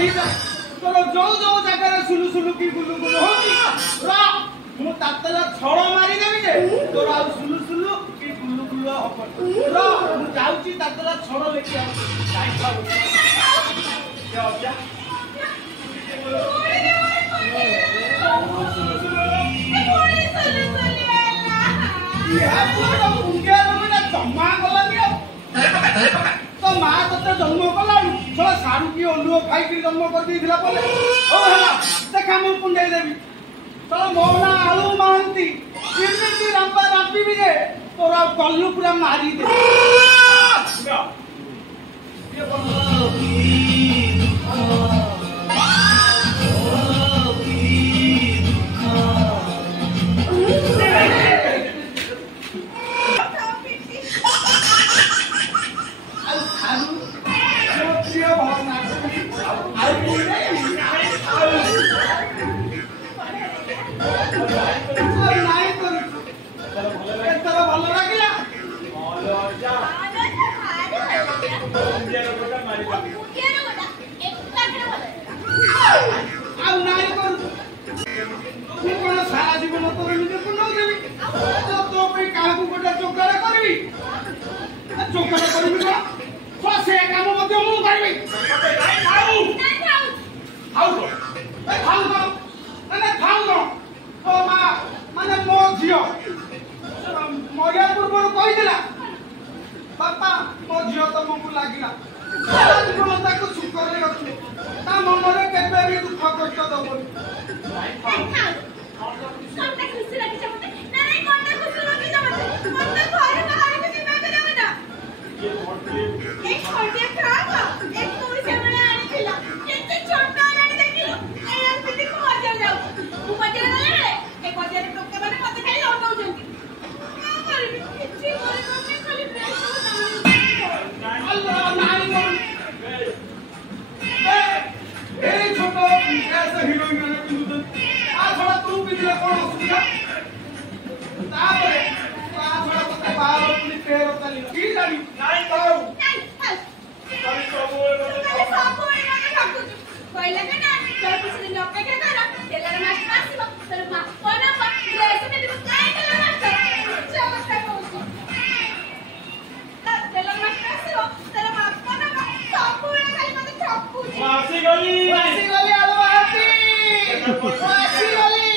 तोर जो जो जगह सुलु सुलु की गुलु गुलु होती रा मु तातला छड़ मारी देबी जे तोर आ सुलु सुलु की गुलु गुलु हब रा मु जाउची तातला छड़ लेके आ जाई खाऊ क्या हो गया या पूरा मुंगे में जम्मा गलानी तो मां तते जन्म कलानी छोड़ा सारू की ओलुओ खाई की जन्म कर दी बोले ओ हला देखा मु पुंडे देवी चलो मोहना आलू मानती किरती रंपा रापी भी जे तोरा गल्लू पूरा मारी दे बापा मो झियो तुमको लागिला जीवन ताको सुखरे रखले ता मनरे केबे भी दुख कष्ट दबोनी कोनटा खुशी लागी जमते ना नहीं कोनटा खुशी लागी जमते कोनटा घर बाहर के जिना के देबना ये होटल एक छोटे खराब एक कोई से बना आनी थिला केते छोटा आनी देखिलो ए अंति को मजा जाऊ तू मजा ना ले ए मजा रे टोके माने मते खाली लौटाउ जंती का करबी किछि करे मते खाली बेस अल्लाह नाई ए छोटो ऐसे हीरोइन ने पिंदु आ थोड़ा तू भी दिला कोन सुविधा तापरे आ थोड़ा तो बाहर अपनी पैर उताली की जानी नाई कहू कभी सब ना ठाकू कहले के ना चल कुछ दिन अपेक्षा करा तेलर मास आसीबो तर मा कोना पर ऐसे में तू काय कला मास्टर चल काय कहू तेलर मास आसीबो तर मा कोना सब खाली मते ठाकू मासी गली आलो मासी गली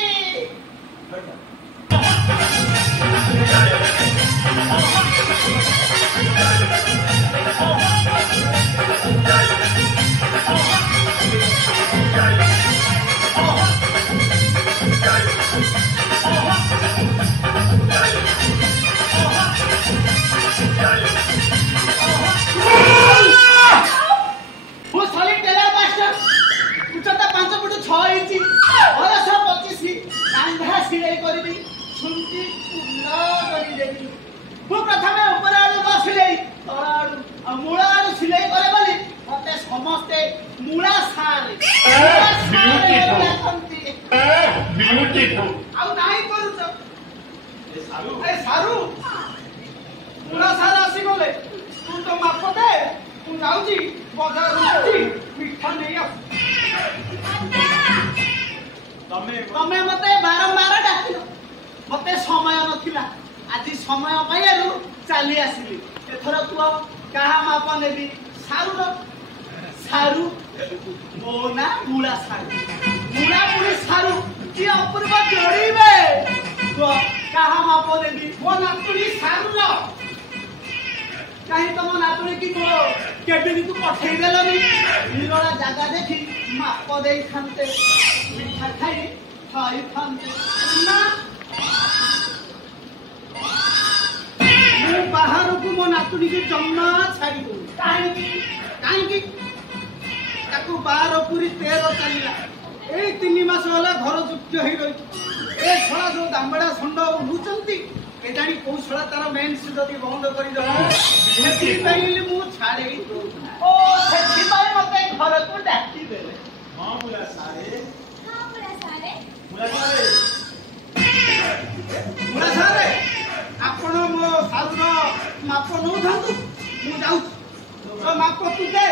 तो माफ को तू दे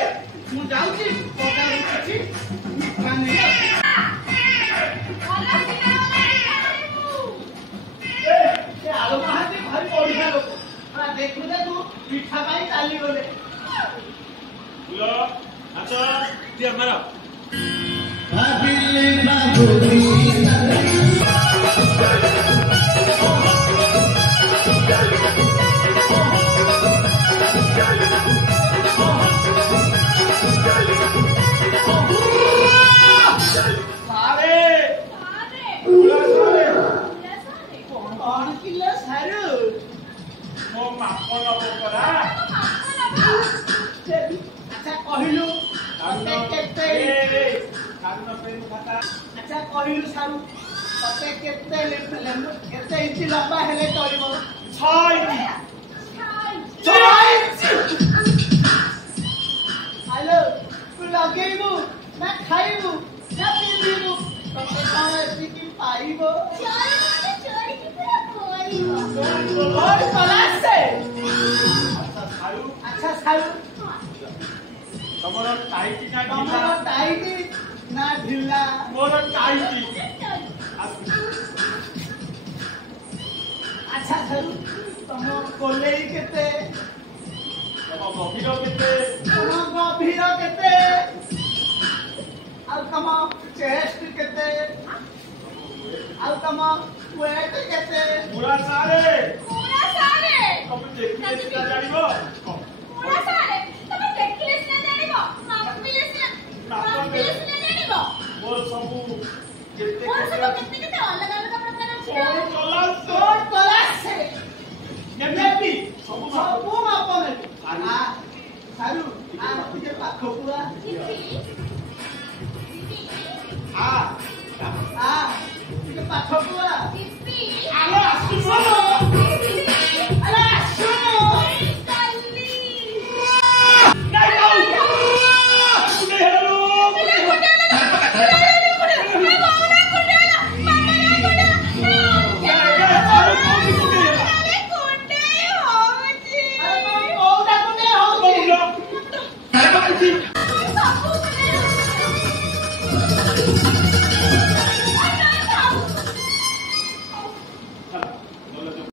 मु जाउची पगार अछि मिठा नहीं ए आलो महाती भारी ओडिसा लोक आ देखु दे तू मिठा पाई चाली गले लो अच्छा दिया मारा भाबिले बाबुरी अच्छा कहिलु अच्छा कहिलु सारू तते केते इंची लंबा हेले चलिबो 6 इंची हेलो तू लगेइबु ना खाइबु ना पिइबु तते कौन एतिकी पाइबो चोरी की तरह कोइबो और पलासे अच्छा सारू तमरो टाइटी ना ढीला तमरो टाइटी ना ढीला मोर टाइटी अच्छा सारू तम कोलेई केते तम गभीर केते आ तम चेस्ट केते आ तम वेट केते पूरा सारे तम देखिले सिना जानिबो मोर सबु केते तोर तलासे केमेती सबु मापने आ सारू आ के पाखो पुरा आ के पाखो पुरा आलो आसु